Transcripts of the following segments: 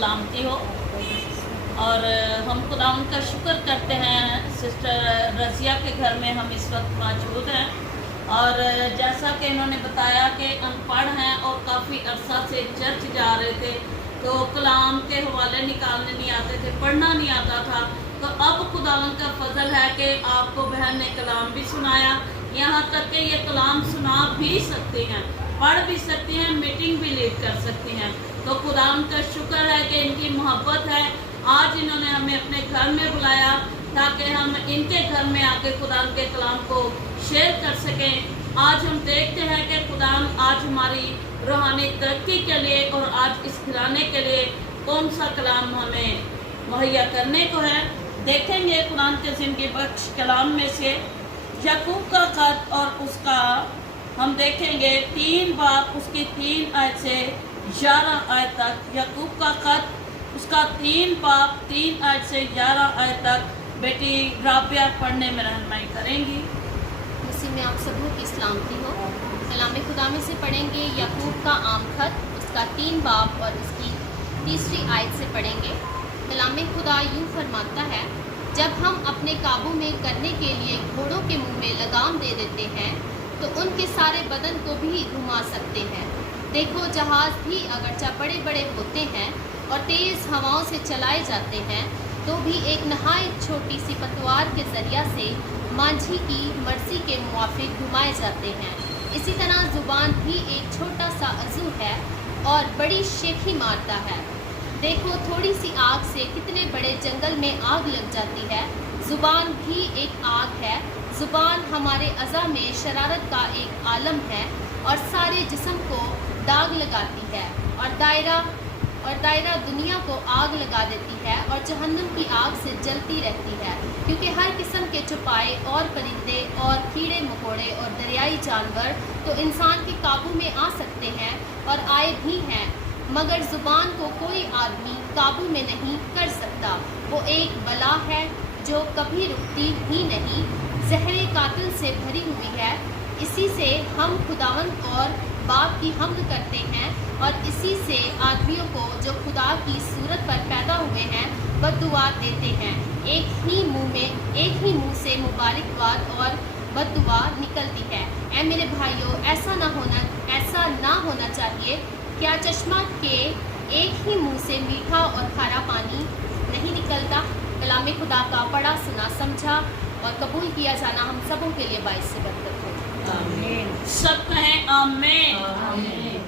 सलामती हो। और हम खुदा उनका शुक्र करते हैं, सिस्टर रज़िया के घर में हम इस वक्त मौजूद हैं। और जैसा कि इन्होंने बताया कि अनपढ़ हैं और काफ़ी अरसा से चर्च जा रहे थे, तो कलाम के हवाले निकालने नहीं आते थे, पढ़ना नहीं आता था। तो अब खुदावन का फजल है कि आपको बहन ने कलाम भी सुनाया, यहाँ तक कि ये कलाम सुना भी सकती हैं, पढ़ भी सकती हैं, मीटिंग भी लीड कर सकती हैं। तो खुदावन का शुक्र है कि इनकी मोहब्बत है। आज इन्होंने हमें अपने घर में बुलाया ताकि हम इनके घर में आके खुदा के कलाम को शेयर कर सकें। आज हम देखते हैं कि खुदा आज हमारी रूहानी तरक्की के लिए और आज इस घराने के लिए कौन सा कलाम हमें मुहैया करने को है। देखेंगे कुरान के ज़िंदगी बख्श कलाम में से याकूब का खत, और उसका हम देखेंगे 3 बाब उसकी 3 आयत से 11 आयत तक। याकूब का खत उसका 3 बाब 3 आयत से 11 आयत तक बेटी राबिया पढ़ने में रहनुमाई करेंगी। उसी में आप सबों की सलामती हो। कलाम खुदा में से पढ़ेंगे याकूब का आम खत, उसका 3 बाब और उसकी 3री आयत से पढ़ेंगे। कलाम खुदा यूँ फरमाता है, जब हम अपने काबू में करने के लिए घोड़ों के मुंह में लगाम दे देते हैं तो उनके सारे बदन को भी घुमा सकते हैं। देखो, जहाज़ भी अगरचा बड़े बड़े होते हैं और तेज़ हवाओं से चलाए जाते हैं, तो भी एक नहायत छोटी सी पतवार के ज़रिया से मांझी की मर्जी के मुआफिक घुमाए जाते हैं। इसी तरह ज़ुबान भी एक छोटा सा अज़ू है और बड़ी शेखी मारता है। देखो, थोड़ी सी आग से कितने बड़े जंगल में आग लग जाती है। ज़ुबान भी एक आग है। ज़ुबान हमारे अज़ा में शरारत का एक आलम है और सारे जिस्म को दाग लगाती है और दायरा दुनिया को आग लगा देती है और जहन्नुम की आग से जलती रहती है। क्योंकि हर किस्म के चौपाए और परिंदे और कीड़े मकोड़े और दरियाई जानवर तो इंसान के काबू में आ सकते हैं और आए भी हैं, मगर ज़ुबान को कोई आदमी काबू में नहीं कर सकता। वो एक बला है जो कभी रुकती ही नहीं, ज़हरे कातिल से भरी हुई है। इसी से हम खुदावन और बाप की हम्द करते हैं और इसी से आदमियों को जो खुदा की सूरत पर पैदा हुए हैं बद्दुआ देते हैं। एक ही मुंह से मुबारकबाद और बद्दुआ निकलती है। ऐ मेरे भाइयों, ऐसा ना होना चाहिए। क्या चश्मा के एक ही मुंह से मीठा और खारा पानी नहीं निकलता? कलाम खुदा का पढ़ा, सुना, समझा और कबूल किया जाना हम सबों के लिए बाइस से बरकत हो। आमीन। सब कहें आमीन।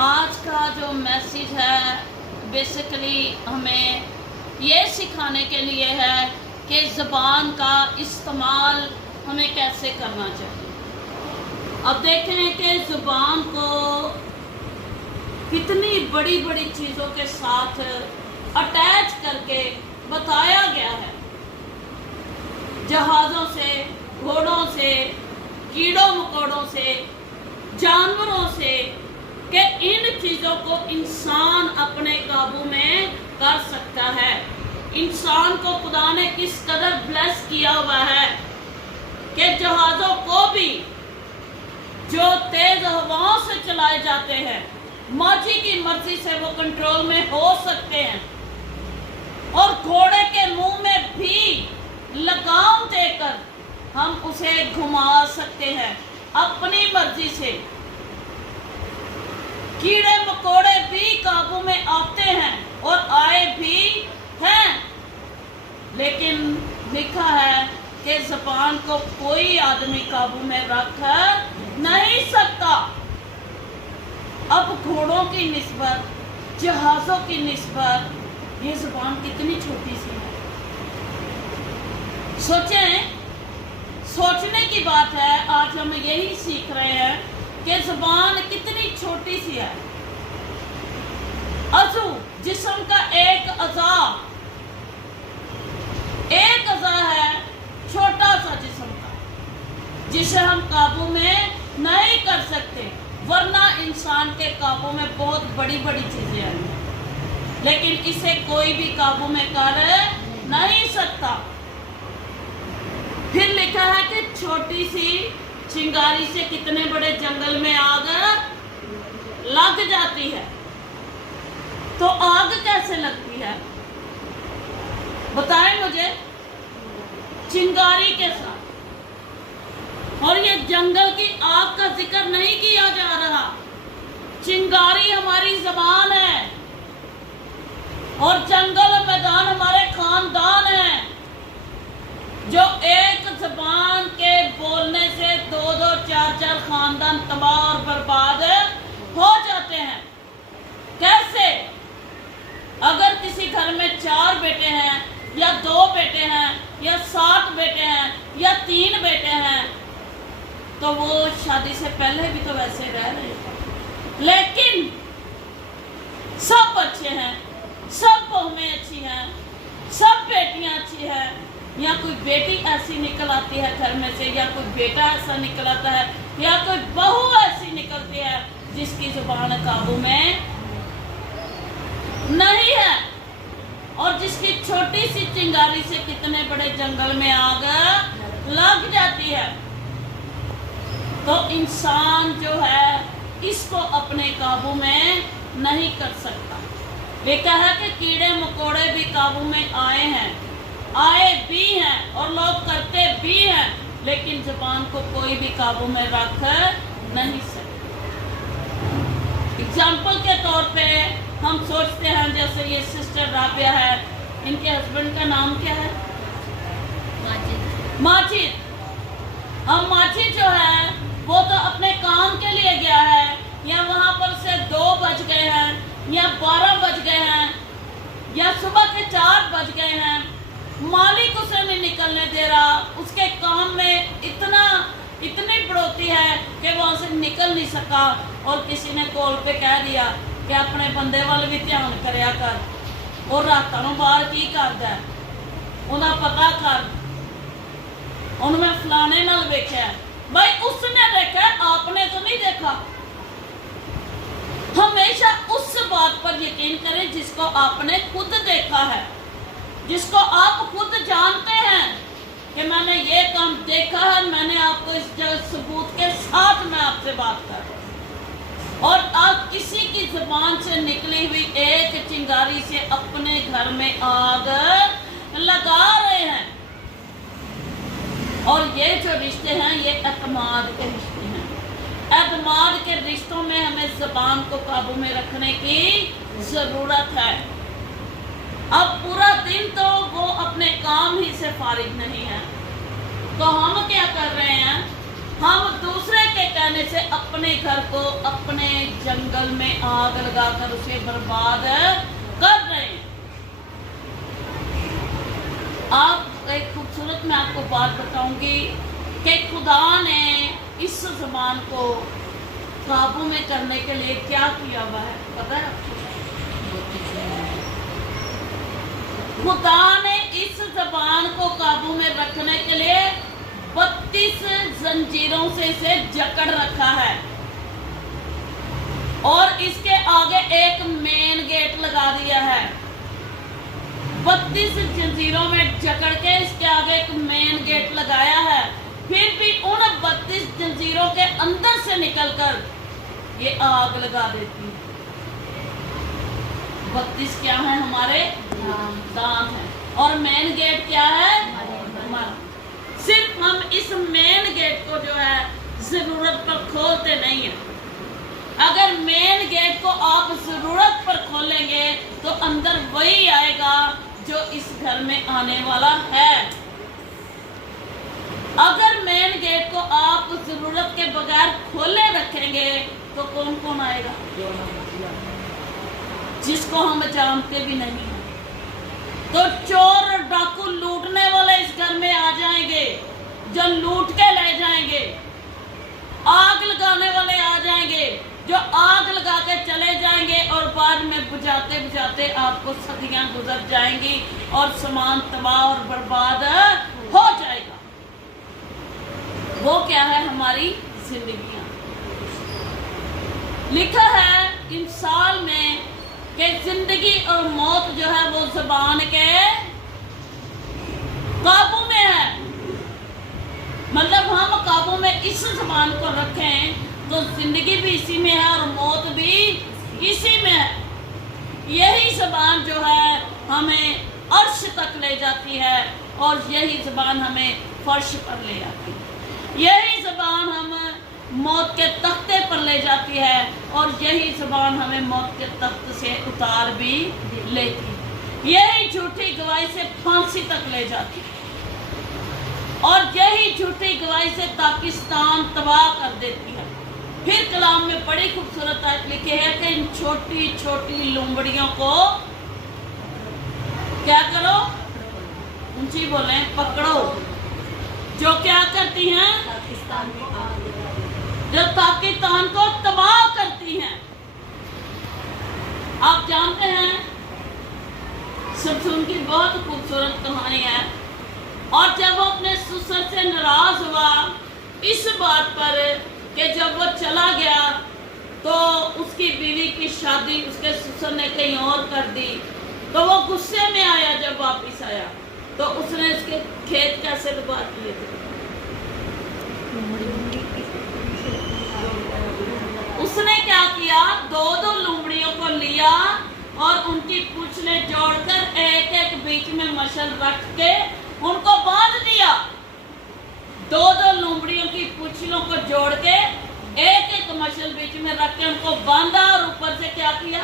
आज का जो मैसेज है बेसिकली हमें ये सिखाने के लिए है कि ज़बान का इस्तेमाल हमें कैसे करना चाहिए। अब देखें कि ज़ुबान को कितनी बड़ी बड़ी चीज़ों के साथ अटैच करके बताया गया है। जहाज़ों से, घोड़ों से, कीड़ों मकोड़ों से, जानवरों से, कि इन चीज़ों को इंसान अपने काबू में कर सकता है। इंसान को खुदा ने किस कदर ब्लेस किया हुआ है कि जहाज़ों को भी जो तेज हवाओं से चलाए जाते हैं, माजी की मर्जी से वो कंट्रोल में हो सकते हैं। और घोड़े के मुंह में भी लगाम देकर हम उसे घुमा सकते हैं अपनी मर्जी से। कीड़े मकोड़े भी काबू में आते हैं और आए भी हैं, लेकिन लिखा है कि ज़बान को कोई आदमी काबू में रख नहीं सकता। अब घोड़ों की निस्बत, जहाज़ों की निस्बत ये ज़बान कितनी छोटी सी है। सोचने की बात है। आज हम यही सीख रहे हैं कि ज़बान कितनी छोटी सी है। अज़ू, जिस्म का एक अज़ा है, छोटा सा जिस्म का, जिसे हम काबू में नहीं कर सकते, वरना इंसान के काबू में बहुत बड़ी बड़ी चीजें हैं, लेकिन इसे कोई भी काबू में कर नहीं सकता। फिर लिखा है कि छोटी सी चिंगारी से कितने बड़े जंगल में आग लग जाती है। तो आग कैसे लगती है बताएं मुझे? चिंगारी के साथ। और ये जंगल की आग का जिक्र नहीं किया जा रहा। चिंगारी हमारी जबान है और जंगल मैदान हमारे खानदान है, जो एक जबान के बोलने से 2-2, 4-4 खानदान तबाह और बर्बाद हो जाते हैं। कैसे? अगर किसी घर में 4 बेटे हैं या 2 बेटे हैं या 7 बेटे हैं या 3 बेटे हैं, तो वो शादी से पहले भी तो वैसे रह रहे हैं, लेकिन सब अच्छे हैं, सब बहुएं अच्छी हैं, सब बेटियां अच्छी हैं, या कोई बेटी ऐसी निकल आती है घर में से, या कोई बेटा ऐसा निकल आता है, या कोई बहू ऐसी निकलती है जिसकी जुबान काबू में नहीं है, और जिसकी छोटी सी चिंगारी से कितने बड़े जंगल में आग लग जाती है। तो इंसान जो है इसको अपने काबू में नहीं कर सकता। लिखा है कि कीड़े मकोड़े भी काबू में आए भी हैं और लोग करते भी हैं, लेकिन जुबान को कोई भी काबू में रख नहीं सकता। एग्जाम्पल के तौर पे हम सोचते हैं, जैसे ये सिस्टर राबिया है, इनके हस्बैंड का नाम क्या है? माजिद। अब माजिद जो है वो तो अपने काम के लिए गया है, या वहां पर से 2 बज गए हैं या 12 बज गए हैं या सुबह के 4 बज गए हैं, मालिक उसे नहीं निकलने दे रहा, उसके काम में इतनी बढ़ोतरी है कि वो वहां से निकल नहीं सका, और किसी ने कॉल पे कह दिया कि अपने बंदे वाल भी ध्यान करया कर, और रात नूं बाहर की करदा है, उन्हें पता कर, उन्हें मैं फलाने नाल वेख्या। भाई उसने देखा, आपने तो नहीं देखा। हमेशा उस बात पर यकीन करें जिसको आपने खुद देखा है, जिसको आप खुद जानते हैं कि मैंने ये काम देखा है, मैंने आपको इस सबूत के साथ मैं आपसे बात कर रहा हूं। और आप किसी की जुबान से निकली हुई एक चिंगारी से अपने घर में आग लगा रहे हैं। और ये जो रिश्ते हैं ये एतमाद के रिश्ते हैं। एतमाद के रिश्तों में हमें ज़बान को काबू में रखने की ज़रूरत है। अब पूरा दिन तो वो अपने काम ही से फारिग नहीं है, तो हम क्या कर रहे हैं? हम दूसरे के कहने से अपने घर को अपने जंगल में आग लगाकर उसे बर्बाद कर रहे हैं। आप एक खूबसूरत मैं आपको बात बताऊंगी कि खुदा ने इस ज़बान को काबू में करने के लिए क्या किया हुआ है, पता है आपको? खुदा ने इस ज़बान को काबू में रखने के लिए 32 जंजीरों से इसे जकड़ रखा है, और इसके आगे एक मेन गेट लगा दिया है। 32 जंजीरों में जकड़ के इसके आगे एक मेन गेट लगाया है। फिर भी उन 32 जंजीरों के अंदर से निकलकर ये आग लगा देती है। 32 क्या है? हमारे दांत है। और मेन गेट क्या है? हमारा। सिर्फ हम इस मेन गेट को जो है जरूरत पर खोलते नहीं है। अगर मेन गेट को आप जरूरत पर खोलेंगे तो अंदर वही आएगा जो इस घर में आने वाला है। अगर मेन गेट को आप जरूरत के बगैर खोले रखेंगे तो कौन कौन आएगा? जिसको हम जानते भी नहीं हैं। तो चोर और डाकू लूटने वाले इस घर में आ जाएंगे, जो लूट के ले जाएंगे। आग लगाने वाले आ जाएंगे, जो आग लगा के चले जाएंगे, और बाद में बुझाते बुझाते आपको सदियां गुजर जाएंगी और सामान तबाह और बर्बाद हो जाएगा। वो क्या है? हमारी जिंदगियां। लिखा है इंसान में कि जिंदगी और मौत जो है वो ज़बान के काबू में है। मतलब हम काबू में इस ज़बान को रखें तो जिंदगी भी इसी में है और मौत भी इसी में है। यही ज़बान जो है हमें अर्श तक ले जाती है और यही ज़बान हमें फर्श पर ले जाती है। यही ज़बान हम मौत के तख्ते पर ले जाती है और यही ज़बान हमें मौत के तख्त से उतार भी लेती है। यही झूठी गवाही से फांसी तक ले जाती है और यही झूठी गवाही से पाकिस्तान तबाह कर देती है। फिर कलाम में बड़ी खूबसूरत आयत लिखी है कि इन छोटी छोटी लोमड़ियों को क्या करो, ऊंची बोले, पकड़ो, जो क्या करती हैं, जो पाकिस्तान को तबाह करती हैं। आप जानते हैं सबसुन की बहुत खूबसूरत कहानी है। और जब वो अपने ससुर से नाराज हुआ इस बात पर कि जब वो चला गया तो उसकी बीवी की शादी उसके ससुर ने कहीं और कर दी, तो वो गुस्से में आया। जब वापस आया तो उसने इसके खेत कैसे डुबा दिए थे। उसने क्या किया, दो दो लोमड़ियों को लिया और उनकी पूंछें जोड़कर एक एक बीच में मशल रख के उनको बांध दिया। दो दो लोमड़ियों की पूंछों को जोड़ के एक एक मशल बीच में रख के उनको बांधा और ऊपर से क्या किया,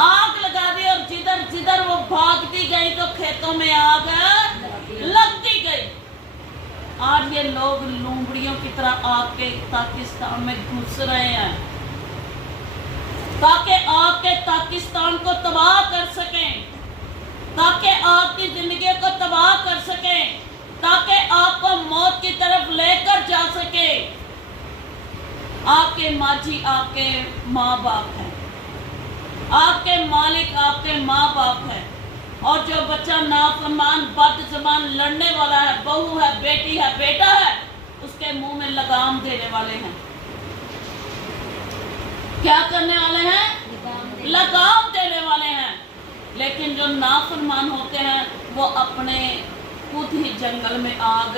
आग लगा दी। और जिधर जिधर वो भागती गई तो खेतों में आग लगती गई। आज ये लोग लोमड़ियों की तरह आग के पाकिस्तान में घुस रहे हैं ताकि आग के पाकिस्तान को तबाह कर सकें, ताकि आपकी जिंदगी को तबाह कर सके, ताकि आपको मौत की तरफ लेकर जा सके। आपके माजी आपके माँ बाप हैं, आपके मालिक आपके माँ बाप हैं। और जो बच्चा नाफरमान बदज़बान लड़ने वाला है, बहू है, बेटी है, बेटा है, उसके मुंह में लगाम देने वाले हैं। क्या करने वाले हैं, लगाम देने वाले हैं। लेकिन जो नाफरमान होते हैं वो अपने खुद ही जंगल में आग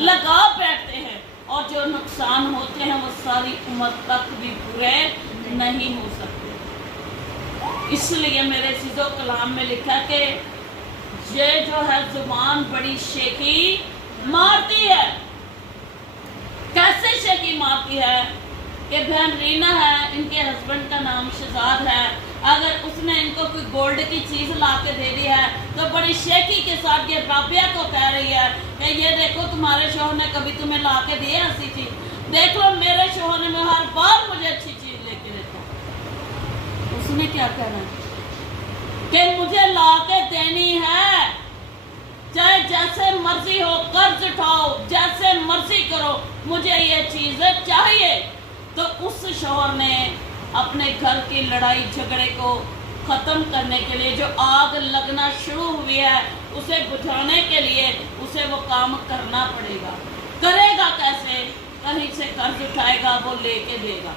लगा बैठते हैं और जो नुकसान होते हैं वो सारी उम्र तक भी पूरे नहीं हो सकते। इसलिए मेरे चीज़ों कलाम में लिखा कि ये जो है जुबान बड़ी शेखी मारती है। कैसे शेखी मारती है कि बहन रीना है, इनके हस्बैंड का नाम शहजाद है, अगर उसने इनको कोई गोल्ड की चीज ला के दे दी है तो बड़ी शेखी के साथ ये राबिया को कह रही है कि ये देखो तुम्हारे शोहर ने कभी तुम्हें ला के दी है ऐसी चीज, देख लो मेरे शोहर ने हर बार मुझे अच्छी चीज लेके देता। उसने क्या कहना कि मुझे ला के देनी है, चाहे जैसे मर्जी हो, कर्ज उठाओ, जैसे मर्जी करो, मुझे ये चीज चाहिए। तो उस शोहर ने अपने घर की लड़ाई झगड़े को खत्म करने के लिए जो आग लगना शुरू हुई है उसे बुझाने के लिए उसे वो काम करना पड़ेगा। करेगा कैसे, कहीं से कर्ज उठाएगा, वो लेके देगा।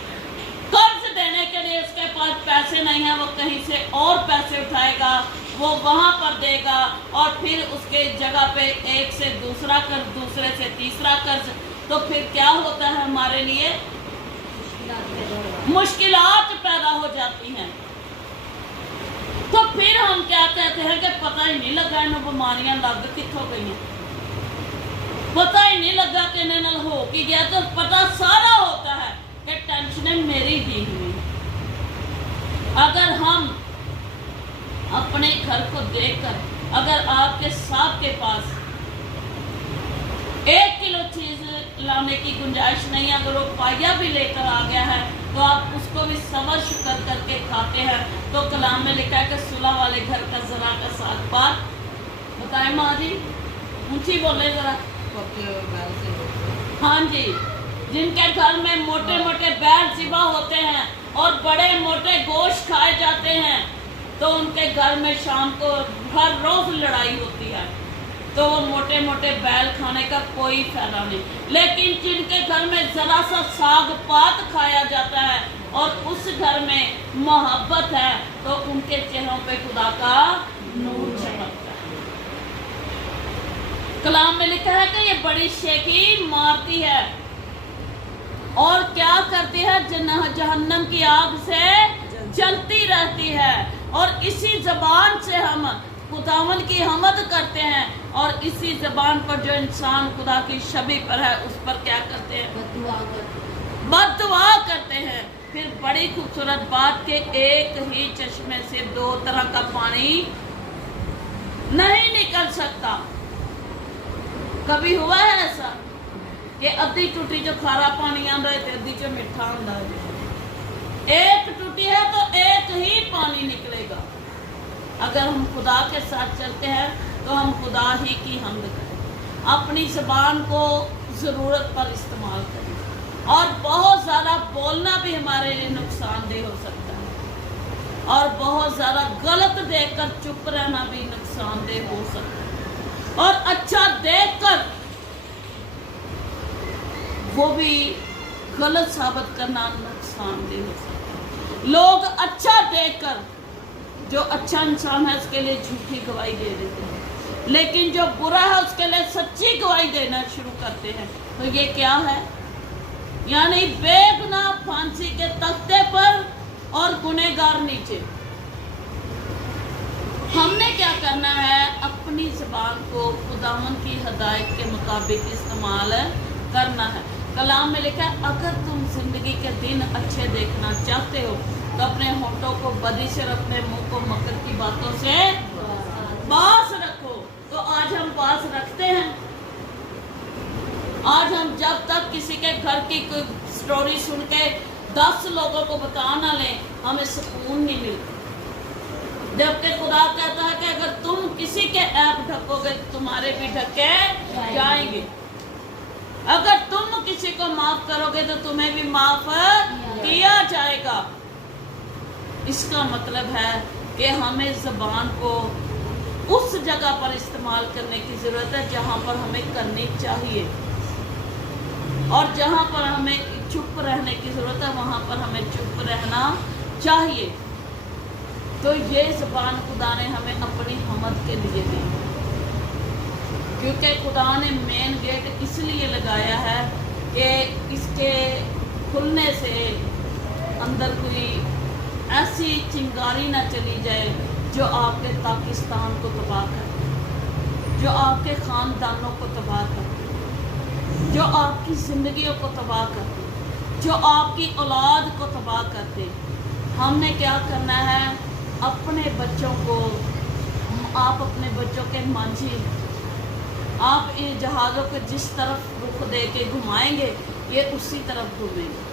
कर्ज देने के लिए उसके पास पैसे नहीं है, वो कहीं से और पैसे उठाएगा, वो वहां पर देगा और फिर उसके जगह पे एक से दूसरा कर्ज, दूसरे से तीसरा कर्ज। तो फिर क्या होता है, हमारे लिए मुश्किलात पैदा हो जाती हैं। तो फिर हम क्या कहते हैं कि पता ही नहीं लगा इन्हें बीमारियां लग कितों गई, पता ही नहीं लगा कि इन्हें नाल हो की गया। तो पता सारा होता है कि टेंशन मेरी दी हुई। अगर हम अपने घर को देखकर, अगर आपके साथ के पास 1 किलो चीज लाने की गुंजाइश नहीं है, अगर वो पाया भी लेकर आ गया है तो आप उसको भी सबर शुक्र करके खाते हैं। तो कलाम में लिखा है कि सुलह वाले घर का जरा का साथ बात बताए। माँ जी ऊंची बोले जरा। हाँ जी, जिनके घर में मोटे मोटे बैल ज़िबा होते हैं और बड़े मोटे गोश्त खाए जाते हैं तो उनके घर में शाम को हर रोज लड़ाई होती है। तो वो मोटे मोटे बैल खाने का कोई फायदा नहीं। लेकिन जिनके घर में जरा सा साग पात खाया जाता है और उस घर में मोहब्बत है तो उनके चेहरों पे खुदा का नूर चमकता है। कलाम में लिखा है कि ये बड़ी शेखी मारती है और क्या करती है, जहन्नम की आग से जलती रहती है। और इसी ज़बान से हम खुदावन की हमद करते हैं, और इसी ज़बान पर जो इंसान खुदा की छवि पर है उस पर क्या करते हैं, बद्दुआ करते हैं। फिर बड़ी खूबसूरत बात के एक ही चश्मे से दो तरह का पानी नहीं निकल सकता। कभी हुआ है ऐसा कि अद्धी टूटी जो खारा पानी आंदा है ते अद्धी जो मीठा आंदा है? एक टूटी है तो एक ही पानी निकलेगा। अगर हम खुदा के साथ चलते हैं तो हम खुदा ही की हमद करें, अपनी ज़बान को ज़रूरत पर इस्तेमाल करें। और बहुत ज़्यादा बोलना भी हमारे लिए नुकसानदेह हो सकता है, और बहुत ज़्यादा गलत देखकर चुप रहना भी नुकसानदेह हो सकता है, और अच्छा देखकर वो भी गलत साबित करना नुकसानदेह हो सकता है। लोग अच्छा देखकर, जो अच्छा इंसान है उसके लिए झूठी गवाही दे देते हैं, लेकिन जो बुरा है उसके लिए सच्ची गवाही देना शुरू करते हैं। तो ये क्या है? यानी बेगुनाह फांसी के तख्ते पर और गुनहगार नीचे। हमने क्या करना है? अपनी ज़बान को खुदावन की हदायत के मुताबिक इस्तेमाल करना है। कलाम में लिखा है, अगर तुम जिंदगी के दिन अच्छे देखना चाहते हो तो अपने होठों को बदी से, अपने मुंह को मकर की बातों से बास रखो। तो आज हम बास रखते हैं? आज हम जब तक किसी के घर की कोई स्टोरी सुन के 10 लोगों को बता ना लें, हमें सुकून नहीं मिलता। जबकि खुदा कहता है कि अगर तुम किसी के ऐप ढकोगे तो तुम्हारे भी ढके जाएंगे। अगर तुम किसी को माफ करोगे तो तुम्हें भी माफ किया जाएगा। इसका मतलब है कि हमें ज़बान को उस जगह पर इस्तेमाल करने की ज़रूरत है जहाँ पर हमें करनी चाहिए, और जहाँ पर हमें चुप रहने की ज़रूरत है वहाँ पर हमें चुप रहना चाहिए। तो ये ज़बान खुदा ने हमें अपनी हमद के लिए दी, क्योंकि खुदा ने मेन गेट इसलिए लगाया है कि इसके खुलने से अंदर कोई ऐसी चिंगारी ना चली जाए जो आपके पाकिस्तान को तबाह करे, जो आपके ख़ानदानों को तबाह करे, जो आपकी ज़िंदगियों को तबाह करते, जो आपकी औलाद को तबाह करते। हमने क्या करना है? अपने बच्चों को, आप अपने बच्चों के मांझी, आप इन जहाज़ों को जिस तरफ रुख दे के घुमाएंगे ये उसी तरफ घूमेंगे,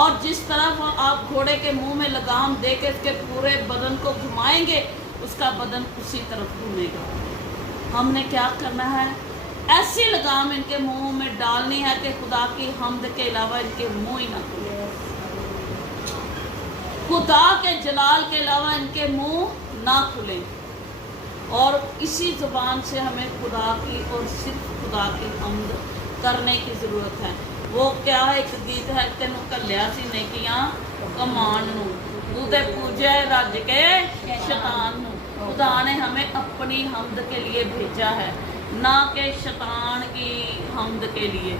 और जिस तरफ आप घोड़े के मुंह में लगाम दे के उसके पूरे बदन को घुमाएंगे उसका बदन उसी तरफ घूमेगा। हमने क्या करना है? ऐसी लगाम इनके मुंह में डालनी है कि खुदा की हमद के अलावा इनके मुंह ही ना खुले, खुदा के जलाल के अलावा इनके मुंह ना खुले। और इसी ज़बान से हमें खुदा की और सिर्फ खुदा की हमद करने की ज़रूरत है। वो क्या है? एक गीत है, तेनों कल्या सी नेकियां कमान नू, उदे पूजे रज के शैतान नू। खुदा ने हमें अपनी हमद के लिए भेजा है, ना कि शैतान की हमद के लिए।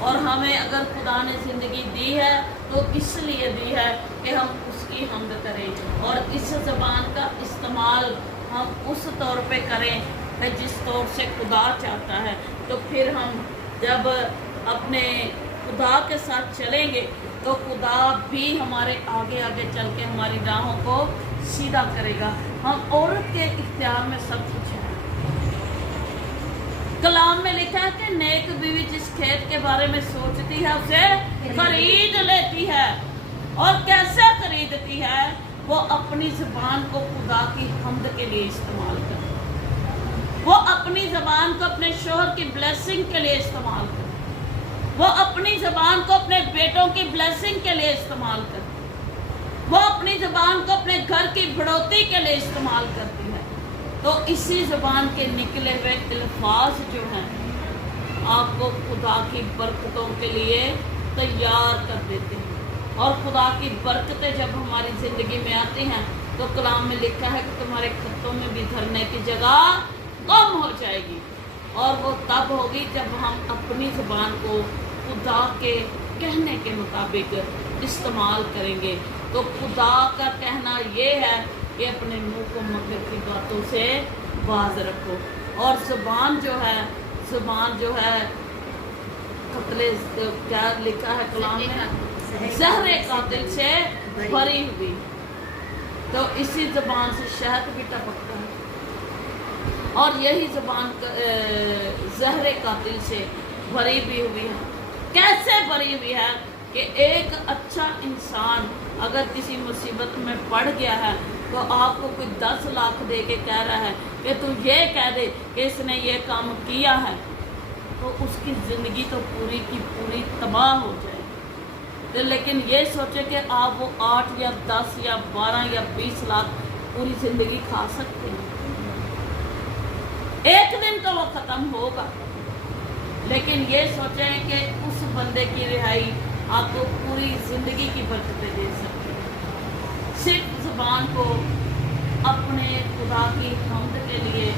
और हमें अगर खुदा ने ज़िंदगी दी है तो इसलिए दी है कि हम उसकी हमद करें, और इस ज़बान का इस्तेमाल हम उस तौर पे करें कि जिस तौर से खुदा चाहता है। तो फिर हम जब अपने खुदा के साथ चलेंगे तो खुदा भी हमारे आगे आगे चल के हमारी राहों को सीधा करेगा। हम औरत के इख्तियार में सब कुछ है। कलाम में लिखा है कि नेक बीवी जिस खेत के बारे में सोचती है उसे खरीद लेती है। और कैसे खरीदती है? वो अपनी ज़बान को खुदा की हमद के लिए इस्तेमाल करे, वो अपनी ज़बान को अपने शोहर की ब्लेसिंग के लिए इस्तेमाल करे, वो अपनी ज़बान को अपने बेटों की ब्लेसिंग के लिए इस्तेमाल करती है, वो अपनी ज़बान को अपने घर की बढ़ोतरी के लिए इस्तेमाल करती है। तो इसी ज़बान के निकले हुए अल्फाज जो हैं आपको खुदा की बरकतों के लिए तैयार कर देते हैं। और खुदा की बरकतें जब हमारी ज़िंदगी में आती हैं तो कलाम में लिखा है कि तुम्हारे खत्तों में भी धरने की जगह कम हो जाएगी। और वो तब होगी जब हम अपनी ज़बान को खुदा के कहने के मुताबिक इस्तेमाल करेंगे। तो खुदा का कहना ये है कि अपने मुंह को मकर की बातों से बाज रखो। और ज़ुबान जो है कत्ले क्या लिखा है कलाम में, ज़हरे कातिल से भरी हुई। तो इसी ज़बान से शहद भी टपकता है और यही ज़बान ज़हरे कातिल से भरी भी हुई है। कैसे भरी हुई है कि एक अच्छा इंसान अगर किसी मुसीबत में पड़ गया है तो आपको कोई 10 लाख दे के कह रहा है कि तू ये कह दे कि इसने ये काम किया है, तो उसकी ज़िंदगी तो पूरी की पूरी तबाह हो जाएगी। तो लेकिन ये सोचे कि आप वो 8 या 10 या 12 या 20 लाख पूरी ज़िंदगी खा सकते हैं। एक दिन तो वो ख़त्म होगा, लेकिन ये सोचें कि उस बंदे की रिहाई आपको पूरी ज़िंदगी की बरकतें दे सकती है। सिर्फ ज़ुबान को अपने खुदा की हम्द के लिए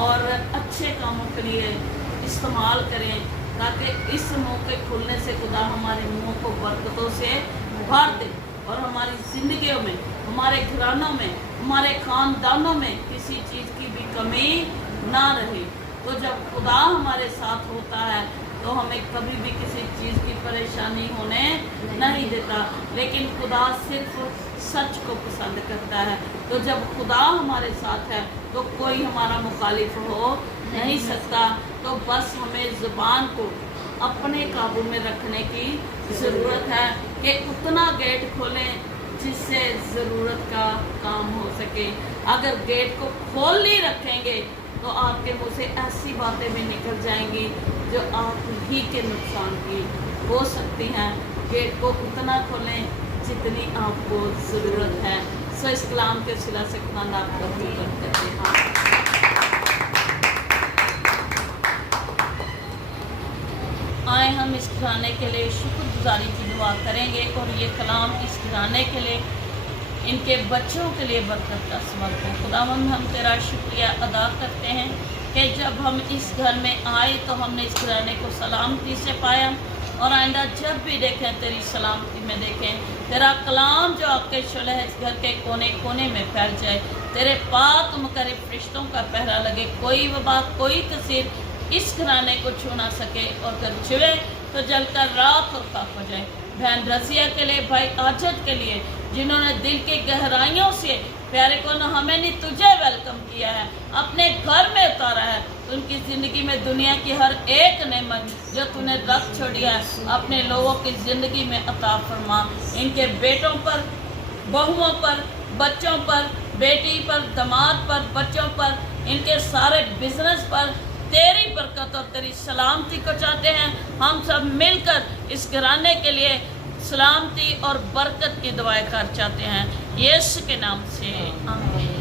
और अच्छे कामों के लिए इस्तेमाल करें, ताकि इस मुंह के खुलने से खुदा हमारे मुंह को बरकतों से भर दे और हमारी ज़िंदगियों में, हमारे घरानों में, हमारे ख़ानदानों में किसी चीज़ की भी कमी ना रहे। तो जब खुदा हमारे साथ होता है तो हमें कभी भी किसी चीज़ की परेशानी होने नहीं देता, लेकिन खुदा सिर्फ सच को पसंद करता है। तो जब खुदा हमारे साथ है तो कोई हमारा मुखालिफ हो नहीं सकता। तो बस हमें ज़ुबान को अपने काबू में रखने की ज़रूरत है कि उतना गेट खोलें जिससे ज़रूरत का काम हो सके। अगर गेट को खोल नहीं रखेंगे तो आपके मुंह से ऐसी बातें भी निकल जाएंगी जो आप ही के नुकसान की हो सकती हैं। गेट को उतना खोलें जितनी आपको ज़रूरत है। सो इस कलाम के सिला से खुदा आपको बरकत करते हैं। आए हम इस घराने के लिए शुक्रगुजारी की दुआ करेंगे और ये कलाम इस घराने के लिए, इनके बच्चों के लिए बरकत का सबब हो। खुदावंद हम तेरा शुक्रिया अदा करते हैं कि जब हम इस घर में आए तो हमने इस घराने को सलामती से पाया, और आइंदा जब भी देखें तेरी सलामती में देखें। तेरा कलाम जो आपके शुल है इस घर के कोने कोने में फैल जाए। तेरे पाक मुकर्रब फरिश्तों का पहरा लगे, कोई वबा कोई कसीर इस घराने को छू ना सके, और अगर छुए तो जलकर राख और खाक हो जाए। बहन रसिया के लिए, भाई आजत के लिए, जिन्होंने दिल की गहराइयों से प्यारे को न हमें नहीं तुझे वेलकम किया है, अपने घर में उतारा है, उनकी ज़िंदगी में दुनिया की हर एक नेमत जो तूने रख छोड़ी है अपने लोगों की ज़िंदगी में अता फरमा। इनके बेटों पर, बहुओं पर, बच्चों पर, बेटी पर, दामाद पर, बच्चों पर, इनके सारे बिजनेस पर तेरी बरकत और तेरी सलामती को चाहते हैं। हम सब मिलकर इस घराने के लिए सलामती और बरकत की दुआएं कर चाहते हैं, यीशु के नाम से आमीन।